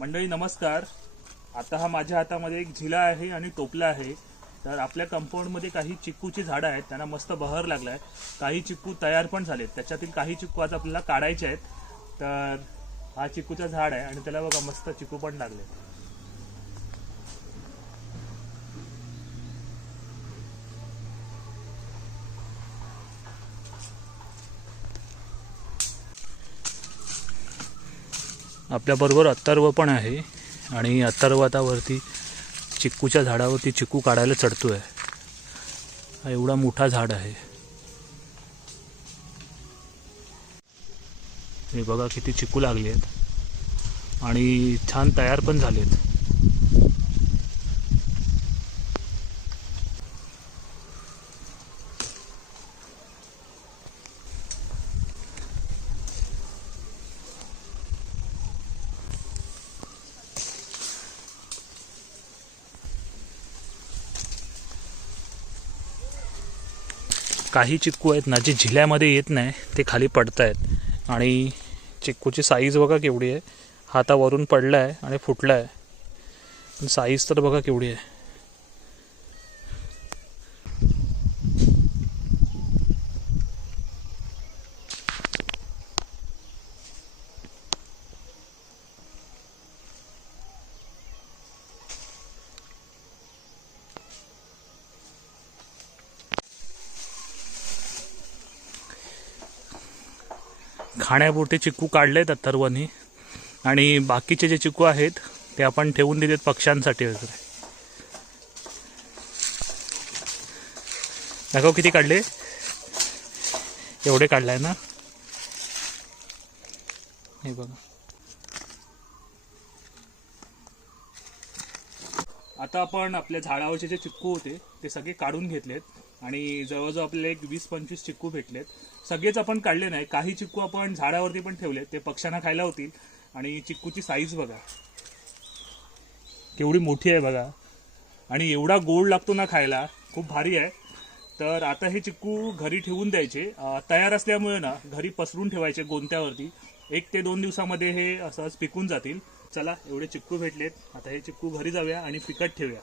मंडळी नमस्कार। आता हा माझ्या हातामध्ये एक झिला आहे आणि टोपला आहे। तर आपल्या कंपाऊंडमध्ये काही चिक्कूची झाडं आहेत, त्यांना मस्त बहर लागलाय। काही चिक्कू तयार पण झालेत, त्याच्यातील काही चिक्कू आज आपल्याला काढायचे आहेत। तर हा चिक्कूचा झाड आहे आणि त्याला बघा मस्त चिक्कू पण लागले। आपल्याबरोबर अथर्व पण आहे आणि अथर्व आता वरती चिक्कूच्या झाडावरती चिक्कू काढायला चढतोय। हा एवढा मोठा झाड आहे, हे बघा किती चिक्कू लागले आहेत आणि छान तयार पण झालेत। काही चिक्कू आहेत ना जे झिल्यामध्ये येत नाही, ते खाली पडत आहेत आणि चिक्कूची साईज बघा केवढी आहे। हातावरून पडला आहे आणि फुटला आहे, पण साईज तर बघा केवढी आहे। खाण्यापुरते चिक्कू काढलेत अथर्वनी आणि बाकीचे जे चिक्कू आहेत ते आपण ठेवून दिलेत पक्ष्यांसाठी वगैरे। दाखव किती काढले, एवढे काढलाय ना, हे बघा। आता आपण आपल्या झाडावरचे जे चिक्कू होते ते सगळे काढून घेतलेत आणि जवळजवळ आपल्याला एक 20-25 चिक्कू भेटलेत। सगळेच आपण काढले नाही, काही चिक्कू आपण झाडावरती पण ठेवले, ते पक्ष्यांना खायला होतील। आणि चिक्कूची साईज बघा केवढी मोठी आहे बघा, आणि एवढा गोड लागतो ना खायला, खूप भारी आहे। तर आता हे चिक्कू घरी ठेवून द्यायचे, तयार असल्यामुळे ना घरी पसरून ठेवायचे गोंत्यावरती। 1 ते 2 दिवसामध्ये हे असंच पिकून जातील। चला, एवढे चिक्कू भेटलेत, आता हे चिक्कू घरी जाऊया आणि फिकट ठेवूया।